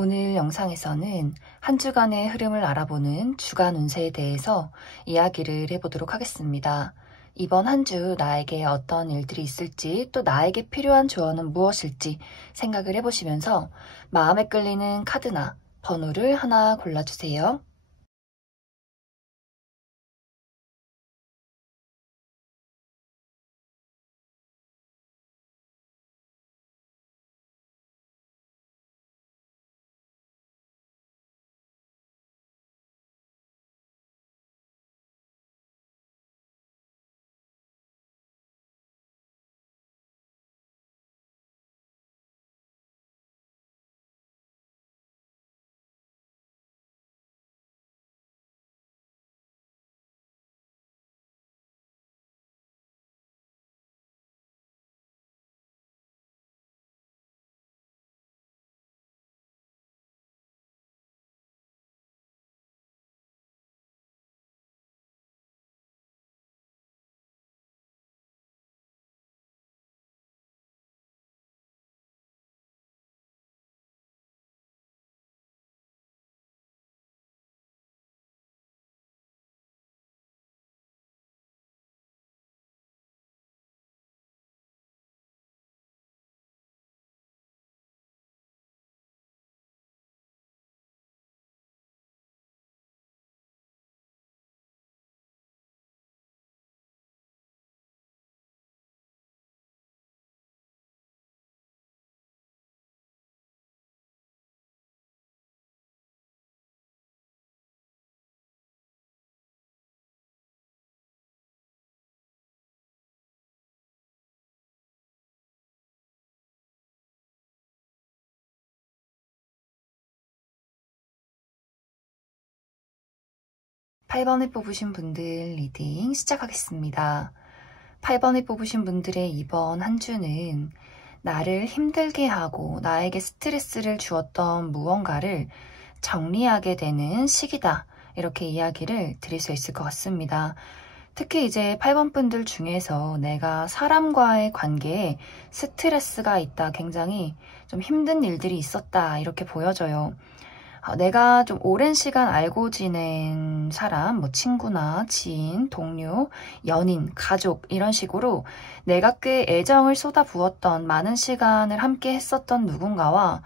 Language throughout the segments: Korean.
오늘 영상에서는 한 주간의 흐름을 알아보는 주간 운세에 대해서 이야기를 해보도록 하겠습니다. 이번 한 주 나에게 어떤 일들이 있을지 또 나에게 필요한 조언은 무엇일지 생각을 해보시면서 마음에 끌리는 카드나 번호를 하나 골라주세요. 팔 번을 뽑으신 분들 리딩 시작하겠습니다. 8번을 뽑으신 분들의 이번 한 주는 나를 힘들게 하고 나에게 스트레스를 주었던 무언가를 정리하게 되는 시기다. 이렇게 이야기를 드릴 수 있을 것 같습니다. 특히 이제 8번 분들 중에서 내가 사람과의 관계에 스트레스가 있다, 굉장히 좀 힘든 일들이 있었다, 이렇게 보여져요. 내가 좀 오랜 시간 알고 지낸 사람, 뭐 친구나 지인, 동료, 연인, 가족 이런 식으로 내가 꽤 애정을 쏟아부었던, 많은 시간을 함께 했었던 누군가와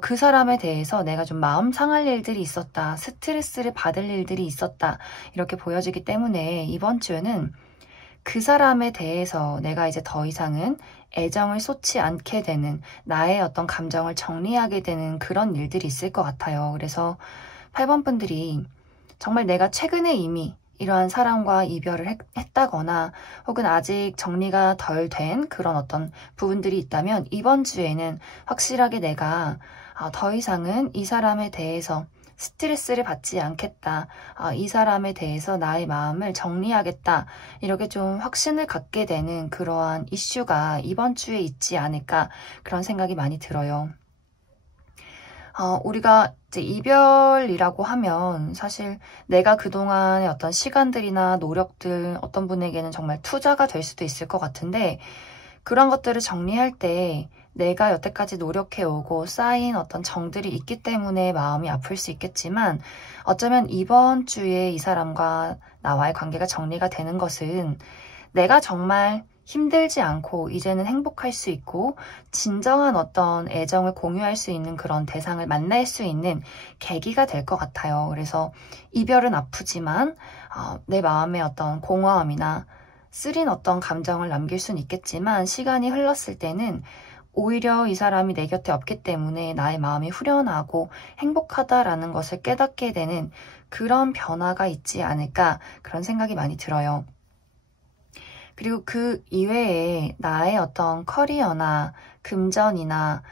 그 사람에 대해서 내가 좀 마음 상할 일들이 있었다, 스트레스를 받을 일들이 있었다, 이렇게 보여지기 때문에 이번 주에는 그 사람에 대해서 내가 이제 더 이상은 애정을 쏟지 않게 되는, 나의 어떤 감정을 정리하게 되는 그런 일들이 있을 것 같아요. 그래서 8번 분들이 정말 내가 최근에 이미 이러한 사람과 이별을 했다거나 혹은 아직 정리가 덜 된 그런 어떤 부분들이 있다면 이번 주에는 확실하게 내가 더 이상은 이 사람에 대해서 스트레스를 받지 않겠다. 이 사람에 대해서 나의 마음을 정리하겠다. 이렇게 좀 확신을 갖게 되는 그러한 이슈가 이번 주에 있지 않을까, 그런 생각이 많이 들어요. 우리가 이제 이별이라고 하면 사실 내가 그동안의 어떤 시간들이나 노력들, 어떤 분에게는 정말 투자가 될 수도 있을 것 같은데, 그런 것들을 정리할 때 내가 여태까지 노력해오고 쌓인 어떤 정들이 있기 때문에 마음이 아플 수 있겠지만, 어쩌면 이번 주에 이 사람과 나와의 관계가 정리가 되는 것은 내가 정말 힘들지 않고 이제는 행복할 수 있고 진정한 어떤 애정을 공유할 수 있는 그런 대상을 만날 수 있는 계기가 될 것 같아요. 그래서 이별은 아프지만 내 마음의 어떤 공허함이나 쓰린 어떤 감정을 남길 수는 있겠지만, 시간이 흘렀을 때는 오히려 이 사람이 내 곁에 없기 때문에 나의 마음이 후련하고 행복하다라는 것을 깨닫게 되는 그런 변화가 있지 않을까, 그런 생각이 많이 들어요. 그리고 그 이외에 나의 어떤 커리어나 금전이나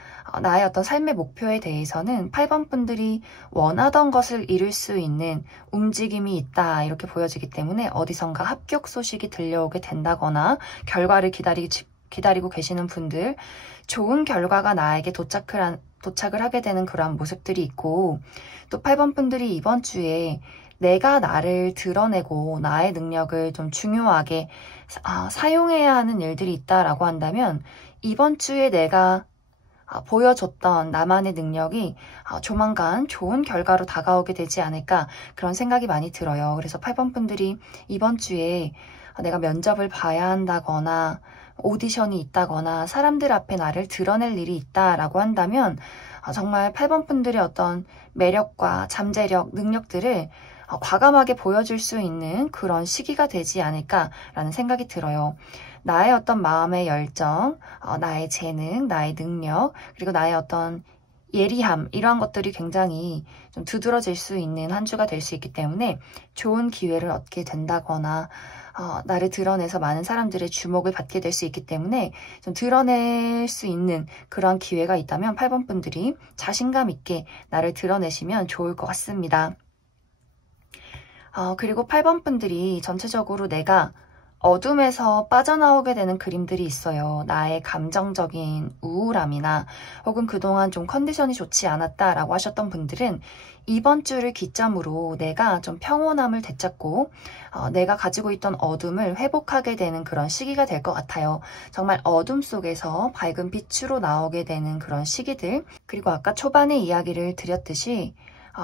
나의 어떤 삶의 목표에 대해서는 8번 분들이 원하던 것을 이룰 수 있는 움직임이 있다, 이렇게 보여지기 때문에 어디선가 합격 소식이 들려오게 된다거나 결과를 기다리고 계시는 분들, 좋은 결과가 나에게 도착을 하게 되는 그러한 모습들이 있고, 또 8번 분들이 이번 주에 내가 나를 드러내고 나의 능력을 좀 중요하게 사용해야 하는 일들이 있다라고 한다면, 이번 주에 내가 보여줬던 나만의 능력이 조만간 좋은 결과로 다가오게 되지 않을까 그런 생각이 많이 들어요. 그래서 8번 분들이 이번 주에 내가 면접을 봐야 한다거나 오디션이 있다거나 사람들 앞에 나를 드러낼 일이 있다라고 한다면 정말 8번 분들의 어떤 매력과 잠재력, 능력들을 과감하게 보여줄 수 있는 그런 시기가 되지 않을까라는 생각이 들어요. 나의 어떤 마음의 열정, 나의 재능, 나의 능력, 그리고 나의 어떤 예리함 이러한 것들이 굉장히 좀 두드러질 수 있는 한 주가 될 수 있기 때문에 좋은 기회를 얻게 된다거나 나를 드러내서 많은 사람들의 주목을 받게 될 수 있기 때문에 좀 드러낼 수 있는 그런 기회가 있다면 8번 분들이 자신감 있게 나를 드러내시면 좋을 것 같습니다. 그리고 8번 분들이 전체적으로 내가 어둠에서 빠져나오게 되는 그림들이 있어요. 나의 감정적인 우울함이나 혹은 그동안 좀 컨디션이 좋지 않았다라고 하셨던 분들은 이번 주를 기점으로 내가 좀 평온함을 되찾고 내가 가지고 있던 어둠을 회복하게 되는 그런 시기가 될 것 같아요. 정말 어둠 속에서 밝은 빛으로 나오게 되는 그런 시기들, 그리고 아까 초반에 이야기를 드렸듯이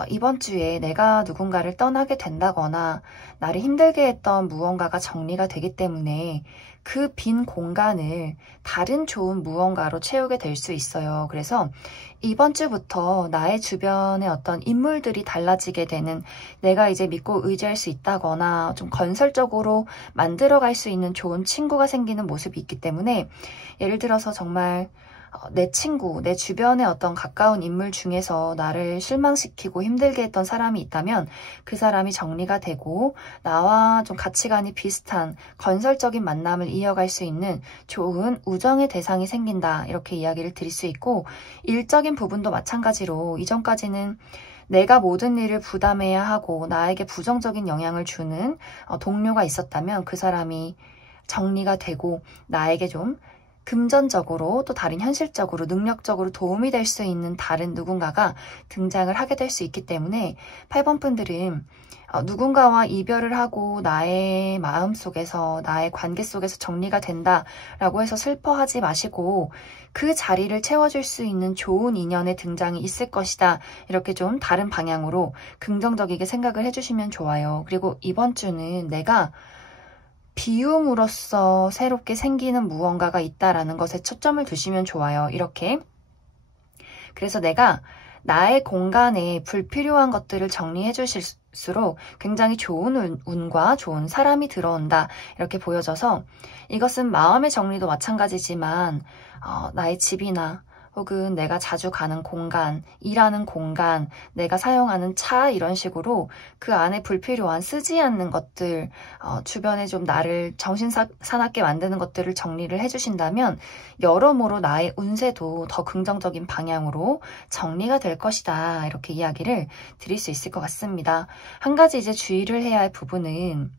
이번 주에 내가 누군가를 떠나게 된다거나 나를 힘들게 했던 무언가가 정리가 되기 때문에 그 빈 공간을 다른 좋은 무언가로 채우게 될 수 있어요. 그래서 이번 주부터 나의 주변의 어떤 인물들이 달라지게 되는, 내가 이제 믿고 의지할 수 있다거나 좀 건설적으로 만들어갈 수 있는 좋은 친구가 생기는 모습이 있기 때문에, 예를 들어서 정말 내 친구, 내 주변의 어떤 가까운 인물 중에서 나를 실망시키고 힘들게 했던 사람이 있다면 그 사람이 정리가 되고 나와 좀 가치관이 비슷한 건설적인 만남을 이어갈 수 있는 좋은 우정의 대상이 생긴다, 이렇게 이야기를 드릴 수 있고, 일적인 부분도 마찬가지로 이전까지는 내가 모든 일을 부담해야 하고 나에게 부정적인 영향을 주는 동료가 있었다면 그 사람이 정리가 되고 나에게 좀 금전적으로 또 다른 현실적으로 능력적으로 도움이 될 수 있는 다른 누군가가 등장을 하게 될 수 있기 때문에 8번 분들은 누군가와 이별을 하고 나의 마음 속에서, 나의 관계 속에서 정리가 된다라고 해서 슬퍼하지 마시고 그 자리를 채워줄 수 있는 좋은 인연의 등장이 있을 것이다, 이렇게 좀 다른 방향으로 긍정적이게 생각을 해주시면 좋아요. 그리고 이번 주는 내가 비움으로써 새롭게 생기는 무언가가 있다라는 것에 초점을 두시면 좋아요. 이렇게. 그래서 내가 나의 공간에 불필요한 것들을 정리해 주실수록 굉장히 좋은 운과 좋은 사람이 들어온다, 이렇게 보여져서, 이것은 마음의 정리도 마찬가지지만 나의 집이나 혹은 내가 자주 가는 공간, 일하는 공간, 내가 사용하는 차, 이런 식으로 그 안에 불필요한 쓰지 않는 것들, 주변에 좀 나를 정신 사납게 만드는 것들을 정리를 해주신다면 여러모로 나의 운세도 더 긍정적인 방향으로 정리가 될 것이다, 이렇게 이야기를 드릴 수 있을 것 같습니다. 한 가지 이제 주의를 해야 할 부분은,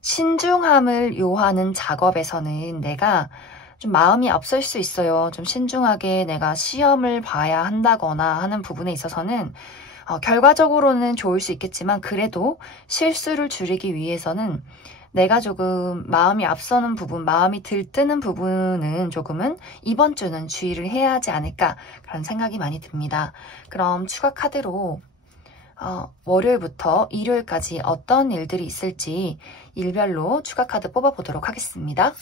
신중함을 요하는 작업에서는 내가 좀 마음이 앞설 수 있어요. 좀 신중하게 내가 시험을 봐야 한다거나 하는 부분에 있어서는 결과적으로는 좋을 수 있겠지만 그래도 실수를 줄이기 위해서는 내가 조금 마음이 앞서는 부분, 마음이 들뜨는 부분은 조금은 이번 주는 주의를 해야 하지 않을까, 그런 생각이 많이 듭니다. 그럼 추가 카드로 월요일부터 일요일까지 어떤 일들이 있을지 일별로 추가 카드 뽑아보도록 하겠습니다.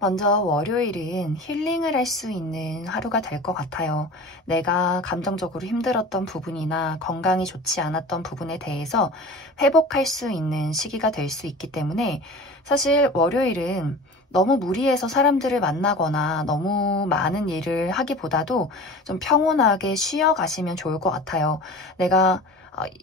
먼저 월요일은 힐링을 할 수 있는 하루가 될 것 같아요. 내가 감정적으로 힘들었던 부분이나 건강이 좋지 않았던 부분에 대해서 회복할 수 있는 시기가 될 수 있기 때문에, 사실 월요일은 너무 무리해서 사람들을 만나거나 너무 많은 일을 하기보다도 좀 평온하게 쉬어가시면 좋을 것 같아요. 내가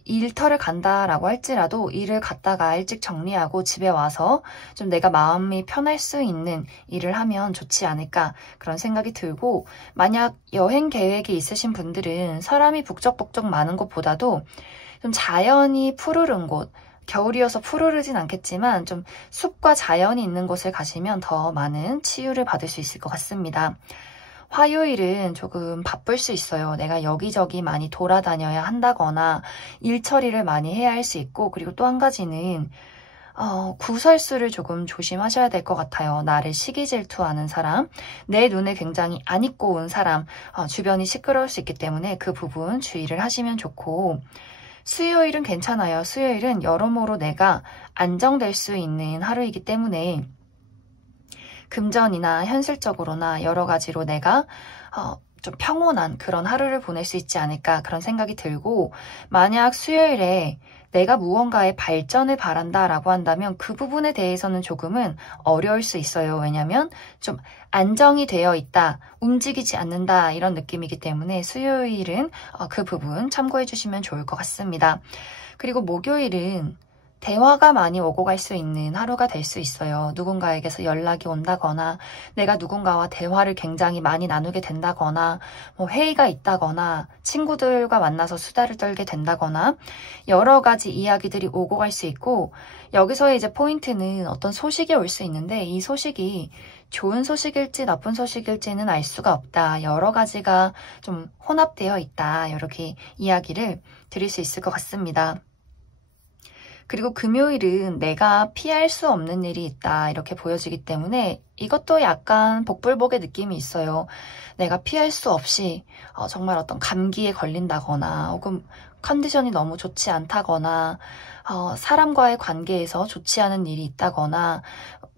일터를 간다라고 할지라도 일을 갔다가 일찍 정리하고 집에 와서 좀 내가 마음이 편할 수 있는 일을 하면 좋지 않을까, 그런 생각이 들고, 만약 여행 계획이 있으신 분들은 사람이 북적북적 많은 곳보다도 좀 자연이 푸르른 곳, 겨울이어서 푸르르진 않겠지만 좀 숲과 자연이 있는 곳을 가시면 더 많은 치유를 받을 수 있을 것 같습니다. 화요일은 조금 바쁠 수 있어요. 내가 여기저기 많이 돌아다녀야 한다거나 일 처리를 많이 해야 할 수 있고, 그리고 또 한 가지는 구설수를 조금 조심하셔야 될 것 같아요. 나를 시기 질투하는 사람, 내 눈에 굉장히 안 입고 온 사람, 주변이 시끄러울 수 있기 때문에 그 부분 주의를 하시면 좋고, 수요일은 괜찮아요. 수요일은 여러모로 내가 안정될 수 있는 하루이기 때문에 금전이나 현실적으로나 여러 가지로 내가 좀 평온한 그런 하루를 보낼 수 있지 않을까 그런 생각이 들고, 만약 수요일에 내가 무언가의 발전을 바란다라고 한다면 그 부분에 대해서는 조금은 어려울 수 있어요. 왜냐하면 좀 안정이 되어 있다, 움직이지 않는다 이런 느낌이기 때문에 수요일은 그 부분 참고해 주시면 좋을 것 같습니다. 그리고 목요일은 대화가 많이 오고 갈 수 있는 하루가 될 수 있어요. 누군가에게서 연락이 온다거나 내가 누군가와 대화를 굉장히 많이 나누게 된다거나 뭐 회의가 있다거나 친구들과 만나서 수다를 떨게 된다거나 여러 가지 이야기들이 오고 갈 수 있고, 여기서의 이제 포인트는 어떤 소식이 올 수 있는데 이 소식이 좋은 소식일지 나쁜 소식일지는 알 수가 없다. 여러 가지가 좀 혼합되어 있다. 이렇게 이야기를 드릴 수 있을 것 같습니다. 그리고 금요일은 내가 피할 수 없는 일이 있다 이렇게 보여지기 때문에 이것도 약간 복불복의 느낌이 있어요. 내가 피할 수 없이 정말 어떤 감기에 걸린다거나 혹은 컨디션이 너무 좋지 않다거나 사람과의 관계에서 좋지 않은 일이 있다거나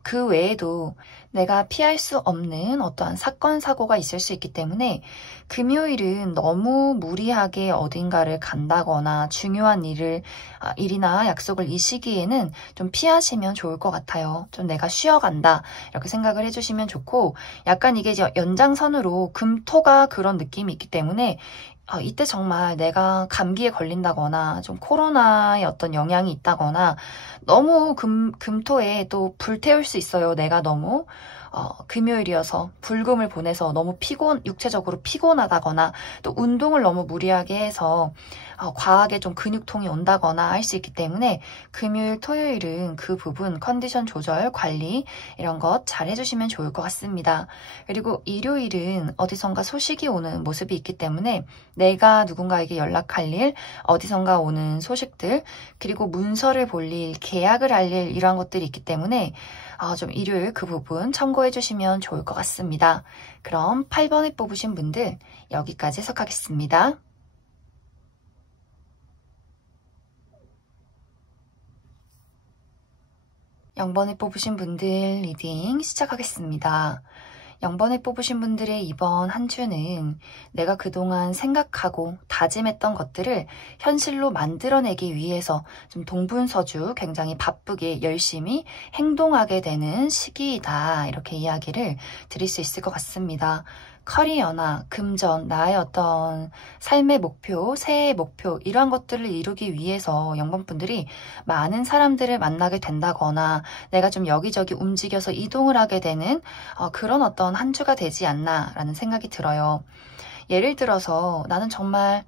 그 외에도 내가 피할 수 없는 어떠한 사건, 사고가 있을 수 있기 때문에 금요일은 너무 무리하게 어딘가를 간다거나 중요한 일이나 약속을 이 시기에는 좀 피하시면 좋을 것 같아요. 좀 내가 쉬어간다 이렇게 생각을 해주시면 좋고, 약간 이게 이제 연장선으로 금토가 그런 느낌이 있기 때문에 이때 정말 내가 감기에 걸린다거나 좀 코로나의 어떤 영향이 있다거나 너무 금토에 또 불태울 수 있어요. 내가 너무 금요일이어서 불금을 보내서 너무 육체적으로 피곤하다거나 또 운동을 너무 무리하게 해서 과하게 좀 근육통이 온다거나 할 수 있기 때문에 금요일, 토요일은 그 부분 컨디션 조절, 관리 이런 것 잘 해주시면 좋을 것 같습니다. 그리고 일요일은 어디선가 소식이 오는 모습이 있기 때문에 내가 누군가에게 연락할 일, 어디선가 오는 소식들, 그리고 문서를 볼 일, 계약을 할 일 이러한 것들이 있기 때문에 좀 일요일 그 부분 참고해 주시면 좋을 것 같습니다. 그럼 8번을 뽑으신 분들 여기까지 해석하겠습니다. 0번을 뽑으신 분들 리딩 시작하겠습니다. 0번을 뽑으신 분들의 이번 한 주는 내가 그동안 생각하고 다짐했던 것들을 현실로 만들어내기 위해서 좀 동분서주 굉장히 바쁘게 열심히 행동하게 되는 시기이다. 이렇게 이야기를 드릴 수 있을 것 같습니다. 커리어나 금전, 나의 어떤 삶의 목표, 새해의 목표 이러한 것들을 이루기 위해서 0번 분들이 많은 사람들을 만나게 된다거나 내가 좀 여기저기 움직여서 이동을 하게 되는 그런 어떤 한 주가 되지 않나라는 생각이 들어요. 예를 들어서 나는 정말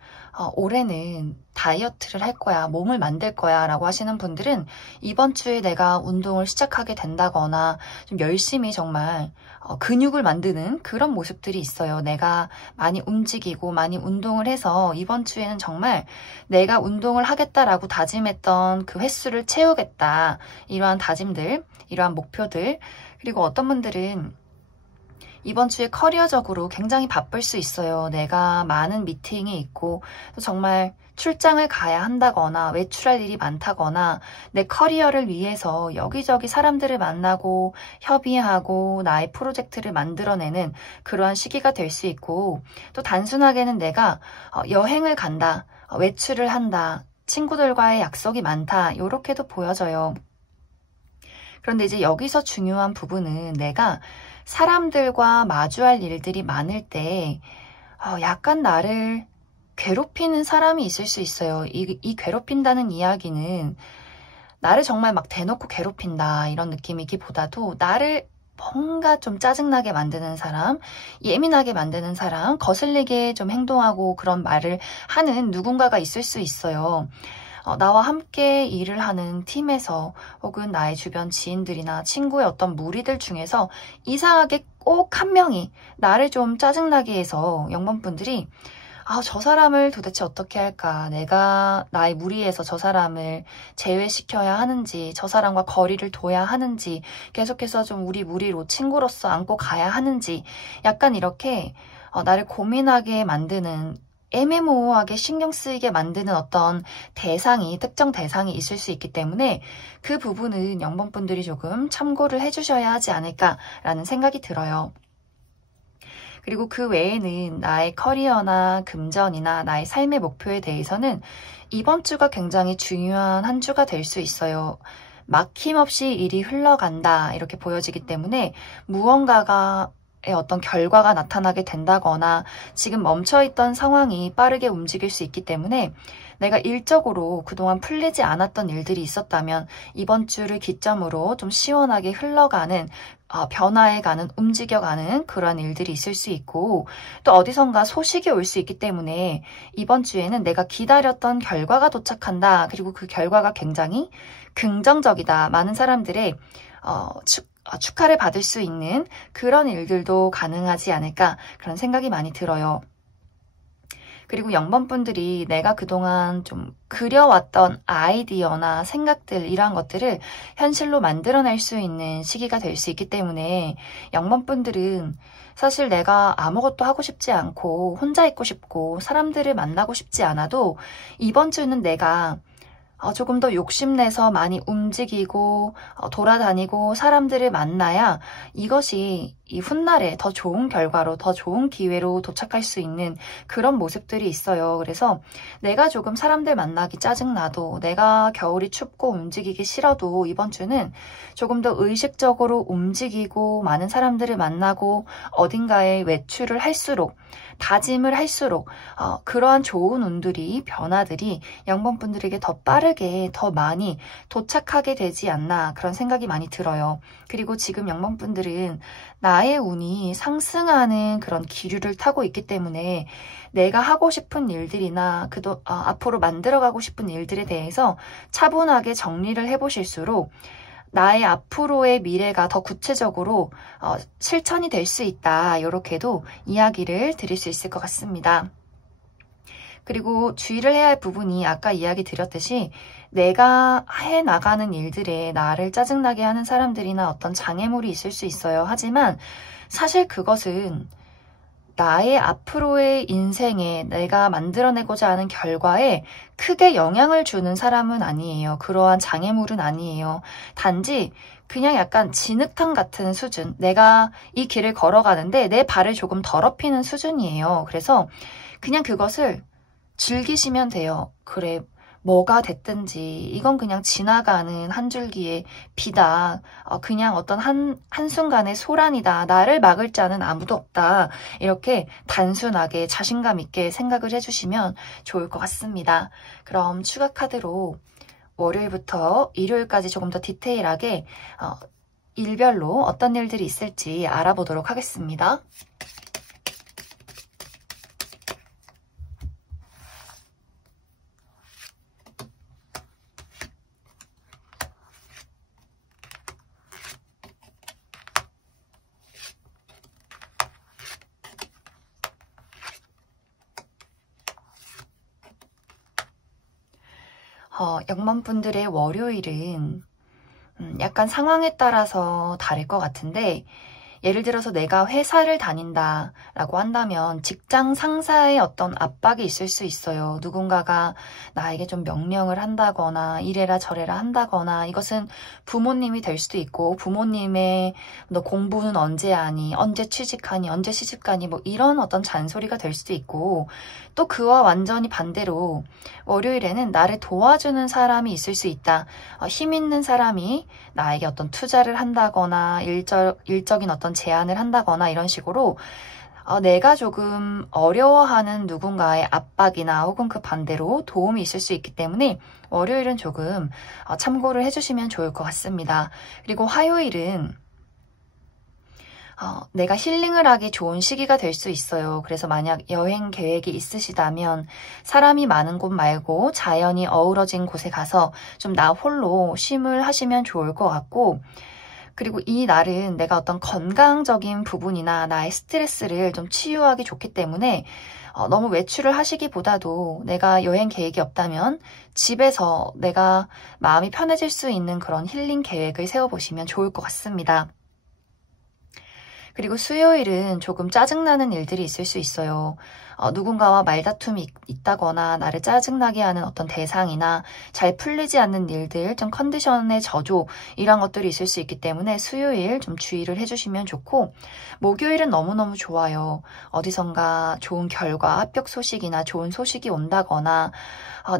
올해는 다이어트를 할 거야, 몸을 만들 거야 라고 하시는 분들은 이번 주에 내가 운동을 시작하게 된다거나 좀 열심히 정말 근육을 만드는 그런 모습들이 있어요. 내가 많이 움직이고 많이 운동을 해서 이번 주에는 정말 내가 운동을 하겠다라고 다짐했던 그 횟수를 채우겠다. 이러한 다짐들, 이러한 목표들, 그리고 어떤 분들은 이번 주에 커리어적으로 굉장히 바쁠 수 있어요. 내가 많은 미팅이 있고 또 정말 출장을 가야 한다거나 외출할 일이 많다거나 내 커리어를 위해서 여기저기 사람들을 만나고 협의하고 나의 프로젝트를 만들어내는 그러한 시기가 될 수 있고, 또 단순하게는 내가 여행을 간다, 외출을 한다, 친구들과의 약속이 많다 이렇게도 보여져요. 그런데 이제 여기서 중요한 부분은 내가 사람들과 마주할 일들이 많을 때 약간 나를 괴롭히는 사람이 있을 수 있어요. 이 괴롭힌다는 이야기는 나를 정말 막 대놓고 괴롭힌다 이런 느낌이기보다도 나를 뭔가 좀 짜증나게 만드는 사람, 예민하게 만드는 사람, 거슬리게 좀 행동하고 그런 말을 하는 누군가가 있을 수 있어요. 나와 함께 일을 하는 팀에서 혹은 나의 주변 지인들이나 친구의 어떤 무리들 중에서 이상하게 꼭 한 명이 나를 좀 짜증나게 해서 영범분들이 저 사람을 도대체 어떻게 할까? 내가 나의 무리에서 저 사람을 제외시켜야 하는지, 저 사람과 거리를 둬야 하는지, 계속해서 좀 우리 무리로 친구로서 안고 가야 하는지, 약간 이렇게 나를 고민하게 만드는, 애매모호하게 신경 쓰이게 만드는 어떤 특정 대상이 있을 수 있기 때문에 그 부분은 영범분들이 조금 참고를 해주셔야 하지 않을까라는 생각이 들어요. 그리고 그 외에는 나의 커리어나 금전이나 나의 삶의 목표에 대해서는 이번 주가 굉장히 중요한 한 주가 될 수 있어요. 막힘없이 일이 흘러간다 이렇게 보여지기 때문에 무언가가 어떤 결과가 나타나게 된다거나 지금 멈춰있던 상황이 빠르게 움직일 수 있기 때문에 내가 일적으로 그동안 풀리지 않았던 일들이 있었다면 이번 주를 기점으로 좀 시원하게 흘러가는 변화해가는, 움직여가는 그런 일들이 있을 수 있고 또 어디선가 소식이 올 수 있기 때문에 이번 주에는 내가 기다렸던 결과가 도착한다. 그리고 그 결과가 굉장히 긍정적이다. 많은 사람들의 축하를 받을 수 있는 그런 일들도 가능하지 않을까 그런 생각이 많이 들어요. 그리고 영범분들이 내가 그동안 좀 그려왔던 아이디어나 생각들 이러한 것들을 현실로 만들어낼 수 있는 시기가 될 수 있기 때문에 영범분들은 사실 내가 아무것도 하고 싶지 않고 혼자 있고 싶고 사람들을 만나고 싶지 않아도 이번 주는 내가 조금 더 욕심내서 많이 움직이고 돌아다니고 사람들을 만나야 이것이 이 훗날에 더 좋은 결과로 더 좋은 기회로 도착할 수 있는 그런 모습들이 있어요. 그래서 내가 조금 사람들 만나기 짜증나도 내가 겨울이 춥고 움직이기 싫어도 이번 주는 조금 더 의식적으로 움직이고 많은 사람들을 만나고 어딘가에 외출을 할수록 다짐을 할수록 그러한 좋은 운들이 변화들이 영범분들에게 더 빠르게 더 많이 도착하게 되지 않나 그런 생각이 많이 들어요. 그리고 지금 영범분들은 나의 운이 상승하는 그런 기류를 타고 있기 때문에 내가 하고 싶은 일들이나 앞으로 만들어가고 싶은 일들에 대해서 차분하게 정리를 해보실수록 나의 앞으로의 미래가 더 구체적으로 실천이 될 수 있다. 이렇게도 이야기를 드릴 수 있을 것 같습니다. 그리고 주의를 해야 할 부분이 아까 이야기 드렸듯이 내가 해나가는 일들에 나를 짜증나게 하는 사람들이나 어떤 장애물이 있을 수 있어요. 하지만 사실 그것은 나의 앞으로의 인생에 내가 만들어내고자 하는 결과에 크게 영향을 주는 사람은 아니에요. 그러한 장애물은 아니에요. 단지 그냥 약간 진흙탕 같은 수준. 내가 이 길을 걸어가는데 내 발을 조금 더럽히는 수준이에요. 그래서 그냥 그것을 즐기시면 돼요. 그래, 뭐가 됐든지 이건 그냥 지나가는 한 줄기의 비다. 그냥 어떤 한순간의 소란이다. 나를 막을 자는 아무도 없다. 이렇게 단순하게 자신감 있게 생각을 해주시면 좋을 것 같습니다. 그럼 추가 카드로 월요일부터 일요일까지 조금 더 디테일하게 일별로 어떤 일들이 있을지 알아보도록 하겠습니다. 영맘분들의 월요일은 약간 상황에 따라서 다를 것 같은데 예를 들어서 내가 회사를 다닌다라고 한다면 직장 상사의 어떤 압박이 있을 수 있어요. 누군가가 나에게 좀 명령을 한다거나 이래라 저래라 한다거나 이것은 부모님이 될 수도 있고 부모님의 너 공부는 언제 하니? 언제 취직하니? 언제 시집가니? 뭐 이런 어떤 잔소리가 될 수도 있고 또 그와 완전히 반대로 월요일에는 나를 도와주는 사람이 있을 수 있다. 힘 있는 사람이 나에게 어떤 투자를 한다거나 일적인 어떤 제안을 한다거나 이런 식으로 내가 조금 어려워하는 누군가의 압박이나 혹은 그 반대로 도움이 있을 수 있기 때문에 월요일은 조금 참고를 해주시면 좋을 것 같습니다. 그리고 화요일은 내가 힐링을 하기 좋은 시기가 될 수 있어요. 그래서 만약 여행 계획이 있으시다면 사람이 많은 곳 말고 자연이 어우러진 곳에 가서 좀 나 홀로 쉼을 하시면 좋을 것 같고, 그리고 이 날은 내가 어떤 건강적인 부분이나 나의 스트레스를 좀 치유하기 좋기 때문에 너무 외출을 하시기보다도 내가 여행 계획이 없다면 집에서 내가 마음이 편해질 수 있는 그런 힐링 계획을 세워보시면 좋을 것 같습니다. 그리고 수요일은 조금 짜증나는 일들이 있을 수 있어요. 누군가와 말다툼이 있다거나 나를 짜증나게 하는 어떤 대상이나 잘 풀리지 않는 일들, 좀 컨디션의 저조 이런 것들이 있을 수 있기 때문에 수요일 좀 주의를 해주시면 좋고, 목요일은 너무너무 좋아요. 어디선가 좋은 결과, 합격 소식이나 좋은 소식이 온다거나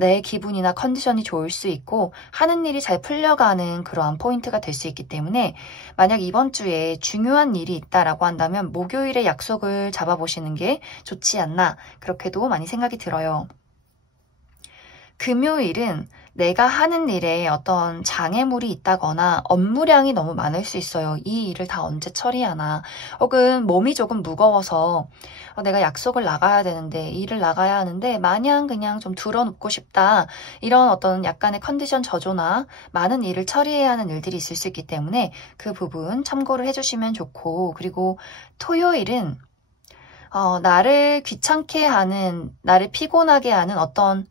내 기분이나 컨디션이 좋을 수 있고 하는 일이 잘 풀려가는 그러한 포인트가 될 수 있기 때문에 만약 이번 주에 중요한 일이 있다라고 한다면 목요일에 약속을 잡아보시는 게 좋지 않나, 그렇게도 많이 생각이 들어요. 금요일은 내가 하는 일에 어떤 장애물이 있다거나 업무량이 너무 많을 수 있어요. 이 일을 다 언제 처리하나, 혹은 몸이 조금 무거워서 내가 약속을 나가야 되는데, 일을 나가야 하는데 마냥 그냥 좀 드러눕고 싶다, 이런 어떤 약간의 컨디션 저조나 많은 일을 처리해야 하는 일들이 있을 수 있기 때문에 그 부분 참고를 해주시면 좋고, 그리고 토요일은 나를 귀찮게 하는, 나를 피곤하게 하는 어떤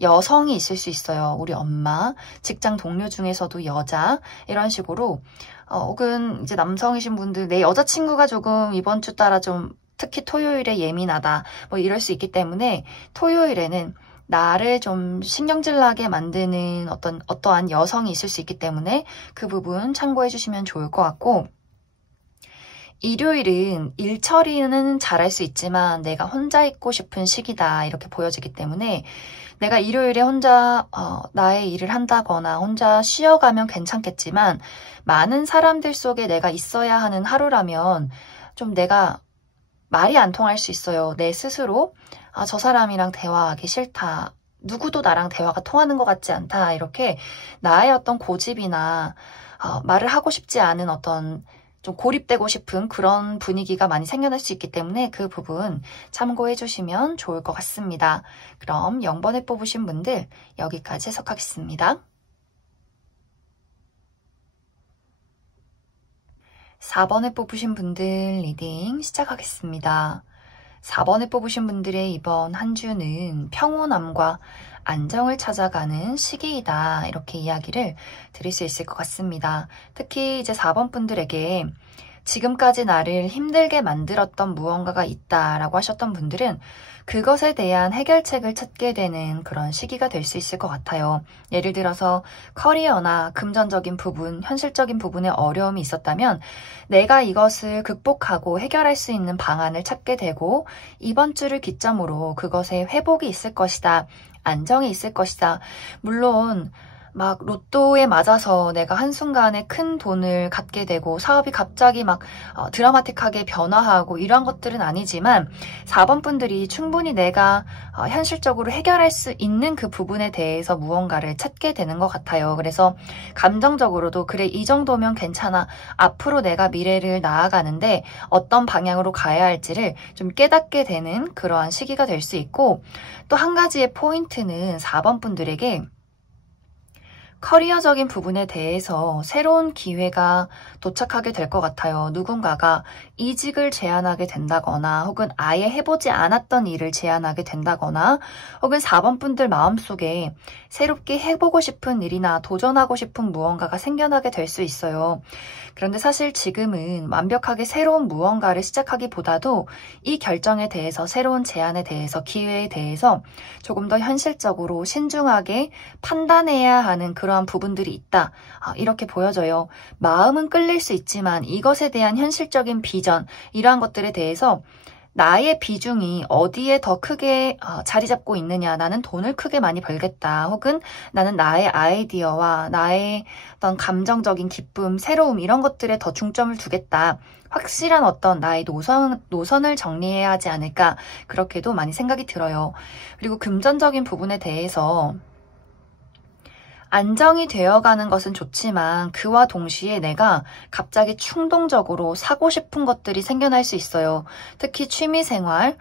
여성이 있을 수 있어요. 우리 엄마, 직장 동료 중에서도 여자, 이런 식으로 혹은 이제 남성이신 분들, 내 여자친구가 조금 이번 주 따라 좀 특히 토요일에 예민하다, 뭐 이럴 수 있기 때문에 토요일에는 나를 좀 신경질 나게 만드는 어떠한 여성이 있을 수 있기 때문에 그 부분 참고해 주시면 좋을 것 같고, 일요일은 일 처리는 잘할 수 있지만 내가 혼자 있고 싶은 시기다, 이렇게 보여지기 때문에 내가 일요일에 혼자 나의 일을 한다거나 혼자 쉬어가면 괜찮겠지만 많은 사람들 속에 내가 있어야 하는 하루라면 좀 내가 말이 안 통할 수 있어요. 내 스스로 저 사람이랑 대화하기 싫다, 누구도 나랑 대화가 통하는 것 같지 않다, 이렇게 나의 어떤 고집이나 말을 하고 싶지 않은 어떤 좀 고립되고 싶은 그런 분위기가 많이 생겨날 수 있기 때문에 그 부분 참고해 주시면 좋을 것 같습니다. 그럼 0번에 뽑으신 분들 여기까지 해석하겠습니다. 4번에 뽑으신 분들 리딩 시작하겠습니다. 4번에 뽑으신 분들의 이번 한 주는 평온함과 안정을 찾아가는 시기이다, 이렇게 이야기를 드릴 수 있을 것 같습니다. 특히 이제 4번 분들에게 지금까지 나를 힘들게 만들었던 무언가가 있다라고 하셨던 분들은 그것에 대한 해결책을 찾게 되는 그런 시기가 될 수 있을 것 같아요. 예를 들어서 커리어나 금전적인 부분, 현실적인 부분에 어려움이 있었다면 내가 이것을 극복하고 해결할 수 있는 방안을 찾게 되고 이번 주를 기점으로 그것에 회복이 있을 것이다, 안정이 있을 것이다. 물론 막 로또에 맞아서 내가 한순간에 큰 돈을 갖게 되고 사업이 갑자기 막 드라마틱하게 변화하고 이런 것들은 아니지만 4번 분들이 충분히 내가 현실적으로 해결할 수 있는 그 부분에 대해서 무언가를 찾게 되는 것 같아요. 그래서 감정적으로도 그래, 이 정도면 괜찮아, 앞으로 내가 미래를 나아가는데 어떤 방향으로 가야 할지를 좀 깨닫게 되는 그러한 시기가 될 수 있고, 또 한 가지의 포인트는 4번 분들에게 커리어적인 부분에 대해서 새로운 기회가 도착하게 될 것 같아요. 누군가가 이직을 제안하게 된다거나 혹은 아예 해보지 않았던 일을 제안하게 된다거나 혹은 4번 분들 마음속에 새롭게 해보고 싶은 일이나 도전하고 싶은 무언가가 생겨나게 될 수 있어요. 그런데 사실 지금은 완벽하게 새로운 무언가를 시작하기보다도 이 결정에 대해서, 새로운 제안에 대해서, 기회에 대해서 조금 더 현실적으로 신중하게 판단해야 하는 그러한 부분들이 있다, 이렇게 보여져요. 마음은 끌릴 수 있지만 이것에 대한 현실적인 비전, 이러한 것들에 대해서 나의 비중이 어디에 더 크게 자리 잡고 있느냐, 나는 돈을 크게 많이 벌겠다, 혹은 나는 나의 아이디어와 나의 어떤 감정적인 기쁨, 새로움, 이런 것들에 더 중점을 두겠다, 확실한 어떤 나의 노선을 정리해야 하지 않을까, 그렇게도 많이 생각이 들어요. 그리고 금전적인 부분에 대해서 안정이 되어가는 것은 좋지만 그와 동시에 내가 갑자기 충동적으로 사고 싶은 것들이 생겨날 수 있어요. 특히 취미생활,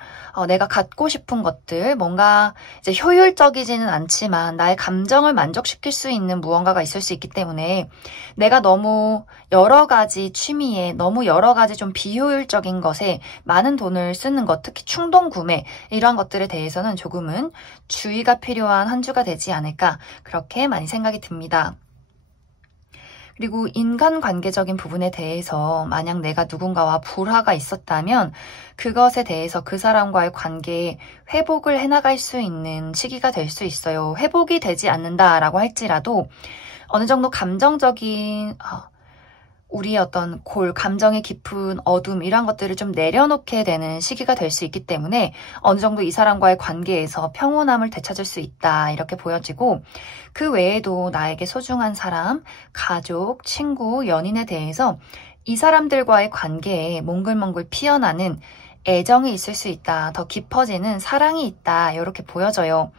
내가 갖고 싶은 것들, 뭔가 이제 효율적이지는 않지만 나의 감정을 만족시킬 수 있는 무언가가 있을 수 있기 때문에 내가 너무 여러 가지 취미에 너무 여러 가지 좀 비효율적인 것에 많은 돈을 쓰는 것, 특히 충동 구매 이러한 것들에 대해서는 조금은 주의가 필요한 한 주가 되지 않을까 그렇게 많이 생각이 듭니다. 그리고 인간관계적인 부분에 대해서 만약 내가 누군가와 불화가 있었다면 그것에 대해서 그 사람과의 관계에 회복을 해나갈 수 있는 시기가 될 수 있어요. 회복이 되지 않는다라고 할지라도 어느 정도 감정적인 우리의 어떤 감정의 깊은 어둠 이런 것들을 좀 내려놓게 되는 시기가 될 수 있기 때문에 어느 정도 이 사람과의 관계에서 평온함을 되찾을 수 있다 이렇게 보여지고 그 외에도 나에게 소중한 사람, 가족, 친구, 연인에 대해서 이 사람들과의 관계에 몽글몽글 피어나는 애정이 있을 수 있다. 더 깊어지는 사랑이 있다. 이렇게 보여져요.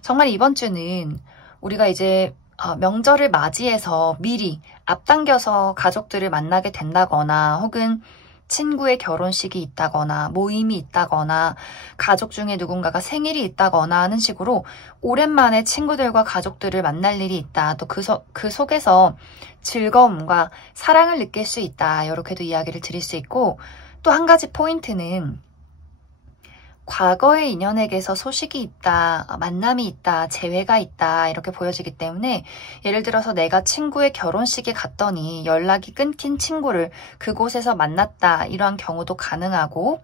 정말 이번 주는 우리가 이제 명절을 맞이해서 미리 앞당겨서 가족들을 만나게 된다거나 혹은 친구의 결혼식이 있다거나 모임이 있다거나 가족 중에 누군가가 생일이 있다거나 하는 식으로 오랜만에 친구들과 가족들을 만날 일이 있다. 또 그 속에서 즐거움과 사랑을 느낄 수 있다. 이렇게도 이야기를 드릴 수 있고 또 한 가지 포인트는 과거의 인연에게서 소식이 있다, 만남이 있다, 재회가 있다 이렇게 보여지기 때문에 예를 들어서 내가 친구의 결혼식에 갔더니 연락이 끊긴 친구를 그곳에서 만났다 이러한 경우도 가능하고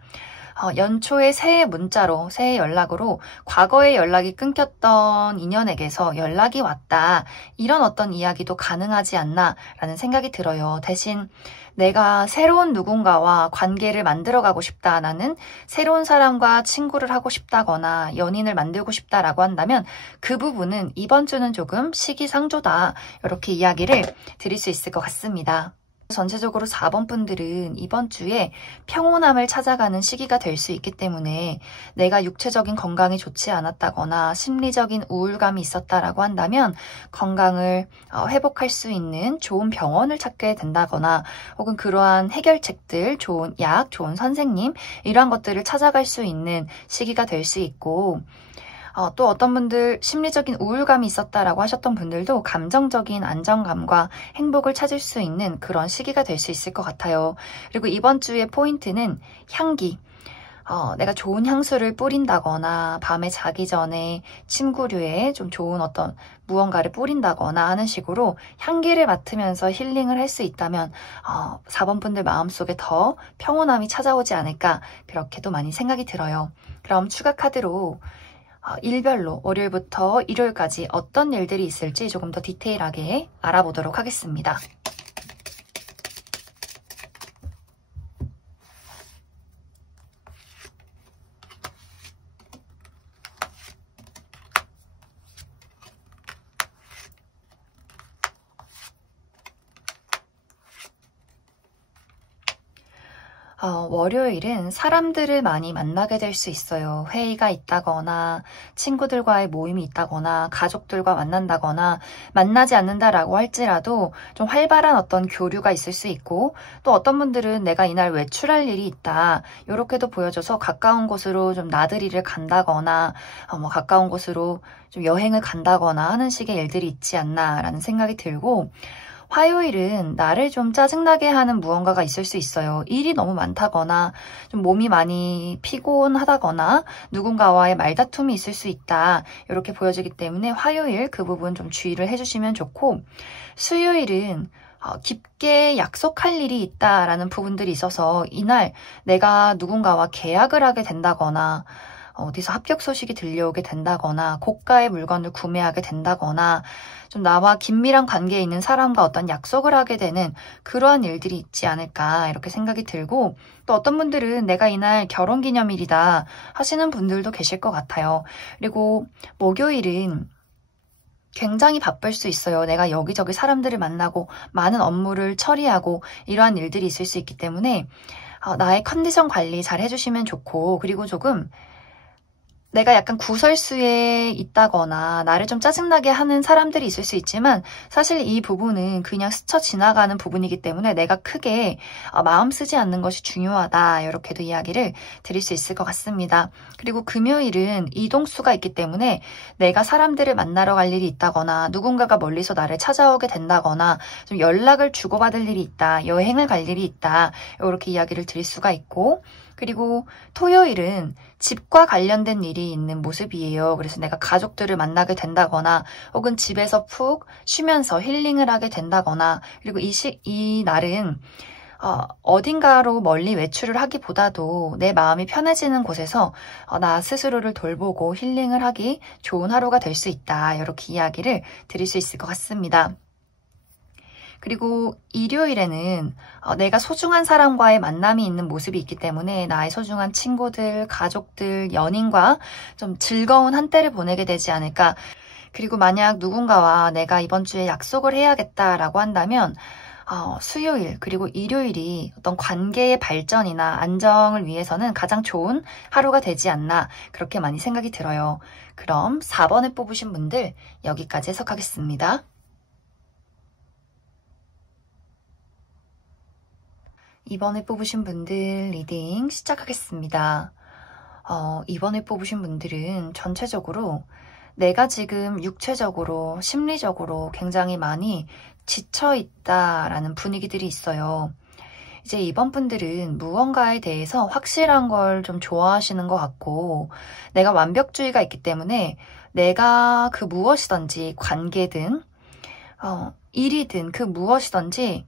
연초에 새해 문자로, 새해 연락으로 과거의 연락이 끊겼던 인연에게서 연락이 왔다 이런 어떤 이야기도 가능하지 않나라는 생각이 들어요. 대신 내가 새로운 누군가와 관계를 만들어가고 싶다. 나는 새로운 사람과 친구를 하고 싶다거나 연인을 만들고 싶다라고 한다면 그 부분은 이번 주는 조금 시기상조다. 이렇게 이야기를 드릴 수 있을 것 같습니다. 전체적으로 4번 분들은 이번 주에 평온함을 찾아가는 시기가 될 수 있기 때문에 내가 육체적인 건강이 좋지 않았다거나 심리적인 우울감이 있었다라고 한다면 건강을 회복할 수 있는 좋은 병원을 찾게 된다거나 혹은 그러한 해결책들, 좋은 약, 좋은 선생님 이러한 것들을 찾아갈 수 있는 시기가 될 수 있고 또 어떤 분들 심리적인 우울감이 있었다라고 하셨던 분들도 감정적인 안정감과 행복을 찾을 수 있는 그런 시기가 될 수 있을 것 같아요. 그리고 이번 주의 포인트는 향기. 내가 좋은 향수를 뿌린다거나 밤에 자기 전에 침구류에 좀 좋은 어떤 무언가를 뿌린다거나 하는 식으로 향기를 맡으면서 힐링을 할 수 있다면 4번 분들 마음속에 더 평온함이 찾아오지 않을까 그렇게도 많이 생각이 들어요. 그럼 추가 카드로 일별로 월요일부터 일요일까지 어떤 일들이 있을지 조금 더 디테일하게 알아보도록 하겠습니다. 월요일은 사람들을 많이 만나게 될 수 있어요. 회의가 있다거나 친구들과의 모임이 있다거나 가족들과 만난다거나 만나지 않는다라고 할지라도 좀 활발한 어떤 교류가 있을 수 있고 또 어떤 분들은 내가 이날 외출할 일이 있다. 이렇게도 보여줘서 가까운 곳으로 좀 나들이를 간다거나 가까운 곳으로 좀 여행을 간다거나 하는 식의 일들이 있지 않나라는 생각이 들고 화요일은 나를 좀 짜증나게 하는 무언가가 있을 수 있어요. 일이 너무 많다거나 좀 몸이 많이 피곤하다거나 누군가와의 말다툼이 있을 수 있다. 이렇게 보여지기 때문에 화요일 그 부분 좀 주의를 해주시면 좋고 수요일은 깊게 약속할 일이 있다라는 부분들이 있어서 이날 내가 누군가와 계약을 하게 된다거나 어디서 합격 소식이 들려오게 된다거나 고가의 물건을 구매하게 된다거나 좀 나와 긴밀한 관계에 있는 사람과 어떤 약속을 하게 되는 그러한 일들이 있지 않을까 이렇게 생각이 들고 또 어떤 분들은 내가 이날 결혼기념일이다 하시는 분들도 계실 것 같아요. 그리고 목요일은 굉장히 바쁠 수 있어요. 내가 여기저기 사람들을 만나고 많은 업무를 처리하고 이러한 일들이 있을 수 있기 때문에 나의 컨디션 관리 잘 해주시면 좋고 그리고 조금 내가 약간 구설수에 있다거나 나를 좀 짜증나게 하는 사람들이 있을 수 있지만 사실 이 부분은 그냥 스쳐 지나가는 부분이기 때문에 내가 크게 마음 쓰지 않는 것이 중요하다. 이렇게도 이야기를 드릴 수 있을 것 같습니다. 그리고 금요일은 이동수가 있기 때문에 내가 사람들을 만나러 갈 일이 있다거나 누군가가 멀리서 나를 찾아오게 된다거나 좀 연락을 주고받을 일이 있다. 여행을 갈 일이 있다. 이렇게 이야기를 드릴 수가 있고 그리고 토요일은 집과 관련된 일이 있는 모습이에요. 그래서 내가 가족들을 만나게 된다거나 혹은 집에서 푹 쉬면서 힐링을 하게 된다거나 그리고 이 날은 어딘가로 멀리 외출을 하기보다도 내 마음이 편해지는 곳에서 나 스스로를 돌보고 힐링을 하기 좋은 하루가 될 수 있다. 이렇게 이야기를 드릴 수 있을 것 같습니다. 그리고 일요일에는 내가 소중한 사람과의 만남이 있는 모습이 있기 때문에 나의 소중한 친구들, 가족들, 연인과 좀 즐거운 한때를 보내게 되지 않을까. 그리고 만약 누군가와 내가 이번 주에 약속을 해야겠다라고 한다면 수요일 그리고 일요일이 어떤 관계의 발전이나 안정을 위해서는 가장 좋은 하루가 되지 않나 그렇게 많이 생각이 들어요. 그럼 4번을 뽑으신 분들 여기까지 해석하겠습니다. 이번에 뽑으신 분들 리딩 시작하겠습니다. 이번에 뽑으신 분들은 전체적으로 내가 지금 육체적으로, 심리적으로 굉장히 많이 지쳐있다라는 분위기들이 있어요. 이제 이번 분들은 무언가에 대해서 확실한 걸 좀 좋아하시는 것 같고 내가 완벽주의가 있기 때문에 내가 그 무엇이든지 관계든 일이든 그 무엇이든지